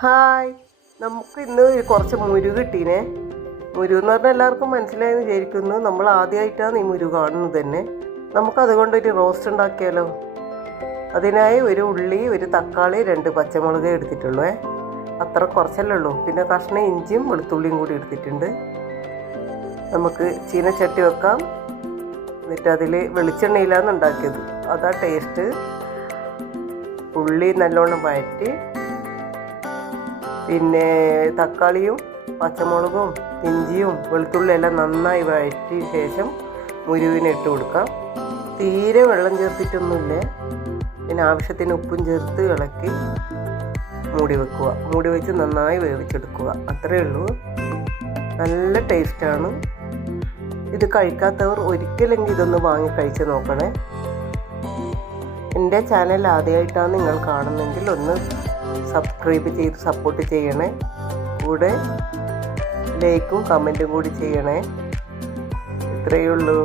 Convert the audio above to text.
Hi, നമുക്ക് ഇന്ന് കുറച്ച് മുരു കിട്ടീനെ. മുരു എന്ന് പറഞ്ഞാൽ എല്ലാവർക്കും മനസ്സിലായെന്ന് വിചാരിക്കുന്നു. നമ്മൾ ആദ്യമായിട്ടാണ് ഈ മുരു കാണുന്നത് തന്നെ. നമുക്കതുകൊണ്ടൊരു റോസ്റ്റ് ഉണ്ടാക്കിയാലോ. അതിനായി ഒരു ഉള്ളി, ഒരു തക്കാളി, 2 പച്ചമുളക് എടുത്തിട്ടുള്ളൂ. അത്ര കുറച്ചല്ലേ ഉള്ളൂ. പിന്നെ കഷ്ണം ഇഞ്ചിയും വെളുത്തുള്ളിയും കൂടി എടുത്തിട്ടുണ്ട്. നമുക്ക് ചീനച്ചട്ടി വെക്കാം. എന്നിട്ട് അതിൽ വെളിച്ചെണ്ണയിലാണ് ഉണ്ടാക്കിയത്, അതാ ടേസ്റ്റ്. ഉള്ളി നല്ലോണം വഴറ്റി, പിന്നെ തക്കാളിയും പച്ചമുളകും ഇഞ്ചിയും വെളുത്തുള്ളി എല്ലാം നന്നായി വഴറ്റിയ ശേഷം മുരുവിനെ ഇട്ട് കൊടുക്കാം. തീരെ വെള്ളം ചേർത്തിട്ടൊന്നുമില്ല. പിന്നെ ആവശ്യത്തിന് ഉപ്പും ചേർത്ത് ഇളക്കി മൂടി വെക്കുക. മൂടി വെച്ച് നന്നായി വേവിച്ചെടുക്കുക. അത്രയേ ഉള്ളൂ. നല്ല ടേസ്റ്റാണ്. ഇത് കഴിക്കാത്തവർ ഒരിക്കലെങ്കിൽ ഇതൊന്ന് വാങ്ങി കഴിച്ച് നോക്കണേ. എൻ്റെ ചാനൽ ആദ്യമായിട്ടാണ് നിങ്ങൾ കാണുന്നെങ്കിൽ ഒന്ന് സബ്സ്ക്രൈബ് ചെയ്ത് സപ്പോർട്ട് ചെയ്യണേ. കൂടെ ലൈക്കും കമൻറ്റും കൂടി ചെയ്യണേ. ഇത്രയേ ഉള്ളൂ.